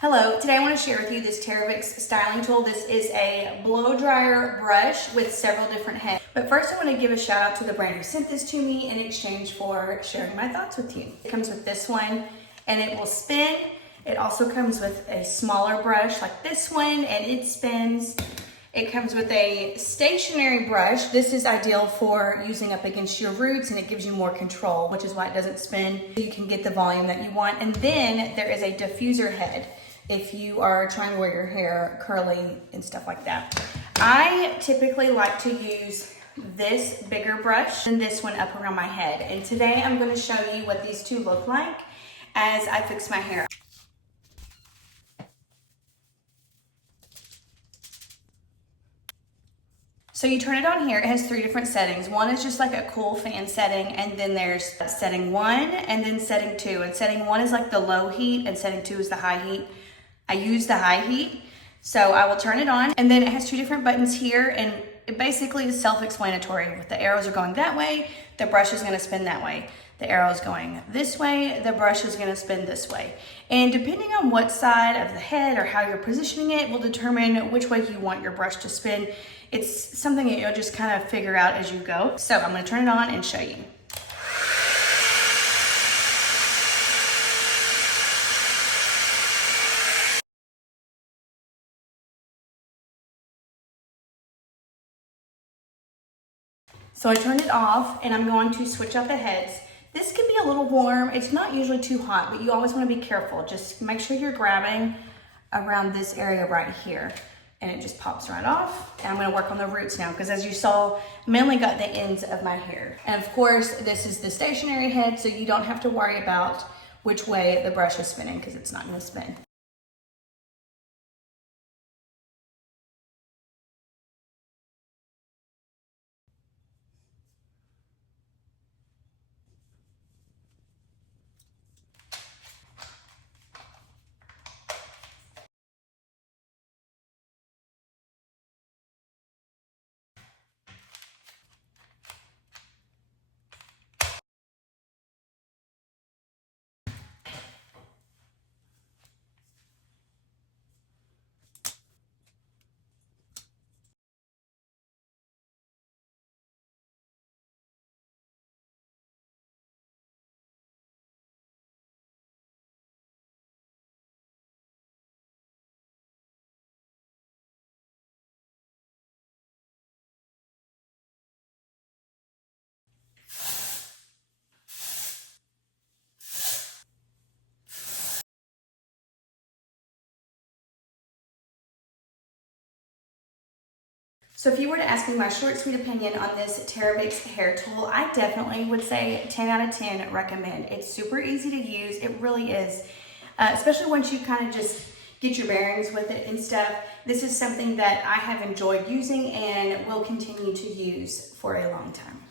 Hello, today I want to share with you this Terviiix styling tool. This is a blow dryer brush with several different heads. But first I want to give a shout out to the brand who sent this to me in exchange for sharing my thoughts with you. It comes with this one and it will spin. It also comes with a smaller brush like this one and it spins. It comes with a stationary brush. This is ideal for using up against your roots and it gives you more control, which is why it doesn't spin. You can get the volume that you want. And then there is a diffuser head if you are trying to wear your hair curly and stuff like that. I typically like to use this bigger brush than this one up around my head. And today I'm going to show you what these two look like as I fix my hair. So you turn it on here, it has 3 different settings. One is just like a cool fan setting, and then there's setting 1 and then setting 2. And setting 1 is like the low heat and setting 2 is the high heat. I use the high heat, so I will turn it on. And then it has 2 different buttons here, and it basically is self-explanatory. If the arrows are going that way, the brush is gonna spin that way. The arrow is going this way, the brush is gonna spin this way. And depending on what side of the head or how you're positioning it will determine which way you want your brush to spin. It's something that you'll just kind of figure out as you go. So I'm gonna turn it on and show you. So I turned it off and I'm going to switch out the heads. This can be a little warm. It's not usually too hot, but you always want to be careful. Just make sure you're grabbing around this area right here and it just pops right off. And I'm going to work on the roots now because as you saw, I mainly got the ends of my hair. And of course, this is the stationary head, so you don't have to worry about which way the brush is spinning because it's not going to spin. So if you were to ask me my short, sweet opinion on this Terviiix hair tool, I definitely would say 10 out of 10 recommend. It's super easy to use. It really is, especially once you kind of just get your bearings with it and stuff. This is something that I have enjoyed using and will continue to use for a long time.